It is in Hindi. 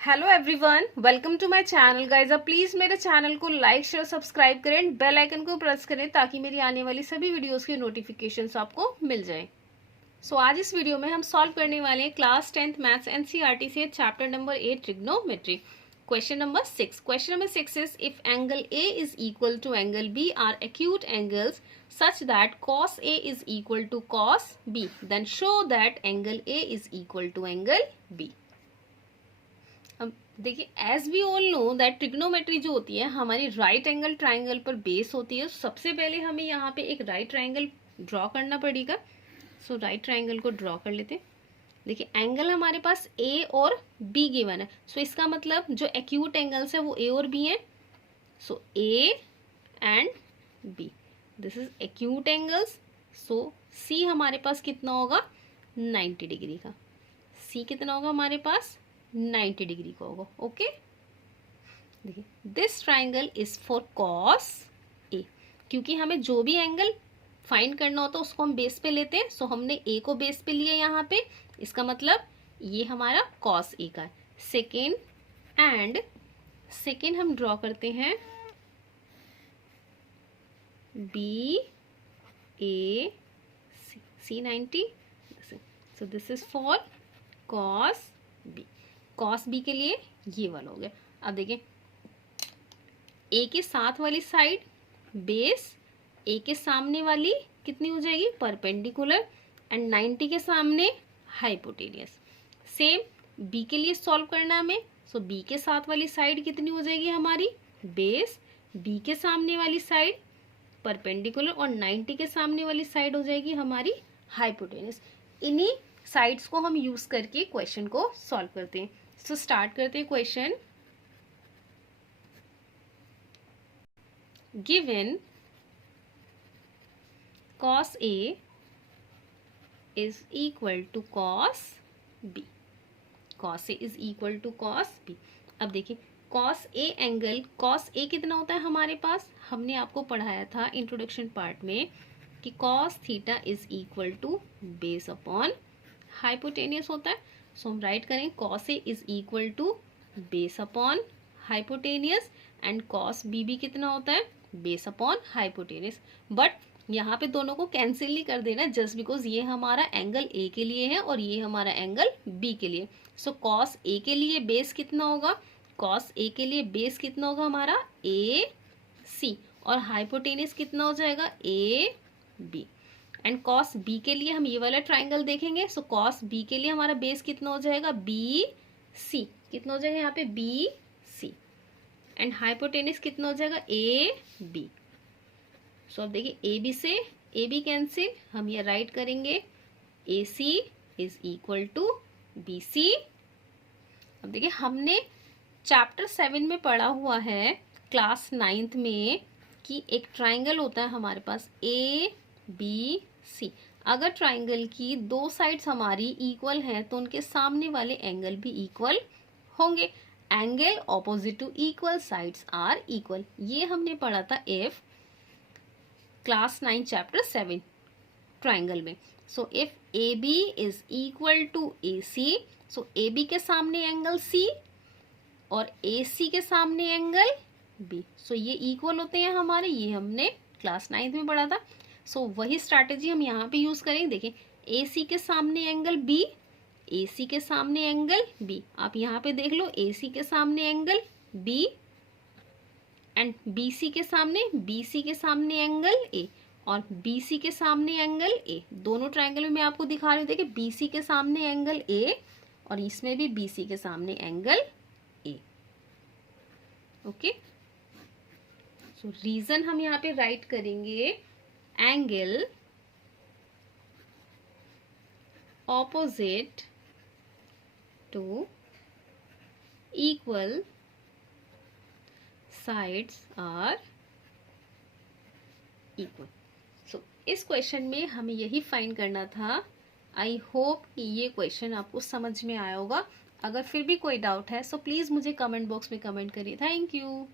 Hello everyone, welcome to my channel guys. अब प्लीज मेरे चैनल को लाइक शेयर सब्सक्राइब करें, बेल आइकन को प्रेस करें ताकि मेरी आने वाली सभी वीडियोस की नोटिफिकेशंस आपको मिल जाए। आज इस वीडियो में हम सॉल्व करने वाले हैं क्लास 10th मैथ्स एनसीईआरटी से chapter number 8 trigonometry. Question number 6 is if angle A is equal to angle B are acute angles such that cos A is equal to cos B, then show that angle A is equal to angle B. अब देखिए, as we all know that trigonometry जो होती है हमारी राइट एंगल ट्राइंगल पर बेस होती है। सबसे पहले हमें यहाँ पे एक राइट ट्राइंगल ड्रॉ करना पड़ेगा। राइट ट्राइंगल को ड्रॉ कर लेते हैं। देखिए, एंगल हमारे पास ए और बी गिवन है। इसका मतलब जो एक्यूट एंगल्स है वो ए और बी है। A and B, this is acute angles. C हमारे पास कितना होगा, 90 डिग्री का। सी कितना होगा हमारे पास, 90 डिग्री का होगा। ओके, देखिए, this triangle is for cos A. क्योंकि हमें जो भी एंगल फाइंड करना होता है उसको हम बेस पे लेते हैं। हमने ए को बेस पे लिया यहाँ पे, इसका मतलब ये हमारा कॉस ए का है। सेकेंड हम ड्रॉ करते हैं B A C 90। This is for cos B. Cos B के लिए ये वाला हो गया। अब देखिए, ए के साथ वाली साइड बेस, ए के सामने वाली कितनी हो जाएगी, परपेंडिकुलर, एंड 90 के सामने हाइपोटेनियस। सेम बी के लिए सॉल्व करना हमें। बी के साथ वाली साइड कितनी हो जाएगी हमारी, बेस, बी के सामने वाली साइड परपेंडिकुलर, और 90 के सामने वाली साइड हो जाएगी हमारी हाइपोटेनियस। इन्हीं साइड्स को हम यूज करके क्वेश्चन को सॉल्व करते हैं। स्टार्ट करते हैं question. Given cos A is equal to cos B. cos A is equal to cos B. अब देखिए, cos A angle, cos A कितना होता है हमारे पास, हमने आपको पढ़ाया था इंट्रोडक्शन पार्ट में कि cos theta is equal to base upon hypotenuse होता है। हम राइट करें cos A is equal to base upon hypotenuse, and cos B भी कितना होता है, बेस अपॉन हाइपोटेनियस। बट यहाँ पे दोनों को कैंसिल नहीं कर देना, जस्ट बिकॉज ये हमारा एंगल ए के लिए है और ये हमारा एंगल बी के लिए। cos ए के लिए बेस कितना होगा, cos ए के लिए बेस कितना होगा हमारा, ए सी, और हाइपोटेनियस कितना हो जाएगा, A B. And cos B के लिए हम ये वाला ट्राइंगल देखेंगे। cos बी के लिए हमारा बेस कितना हो जाएगा, बी सी, कितना हो जाएगा यहाँ पे, बी सी, एंड हाइपोटेनियस कितना हो जाएगा, ए बी। अब देखिए, ए बी से ए बी कैंसिल, हम ये राइट करेंगे A C is equal to B C. अब देखिए, हमने चैप्टर 7 में पढ़ा हुआ है क्लास 9th में कि एक ट्राइंगल होता है हमारे पास ए बी सी। अगर ट्राइंगल की दो साइड्स हमारी इक्वल हैं तो उनके सामने वाले एंगल भी इक्वल होंगे। Angle opposite to equal sides are equal, ये हमने पढ़ा था इफ क्लास 9 चैप्टर 7 ट्राइंगल में। If A B is equal to A C, A B के सामने एंगल सी और ए सी के सामने एंगल बी, ये इक्वल होते हैं हमारे, ये हमने क्लास 9th में पढ़ा था। वही स्ट्रैटेजी हम यहाँ पे यूज करेंगे। देखिए, ए सी के सामने एंगल बी, ए सी के सामने एंगल बी, आप यहाँ पे देख लो, ए सी के सामने angle B and B C के सामने एंगल ए, और बी सी के सामने एंगल ए। दोनों ट्राइंगल में मैं आपको दिखा रही हूँ। देखिए, बी सी के सामने एंगल ए और इसमें भी बी सी के सामने एंगल ए। ओके, रीजन हम यहाँ पे राइट करेंगे, angle opposite to equal sides are equal. इस क्वेश्चन में हमें यही फाइंड करना था। आई होप कि ये क्वेश्चन आपको समझ में आया होगा। अगर फिर भी कोई डाउट है प्लीज मुझे कमेंट बॉक्स में कमेंट करिए। Thank you.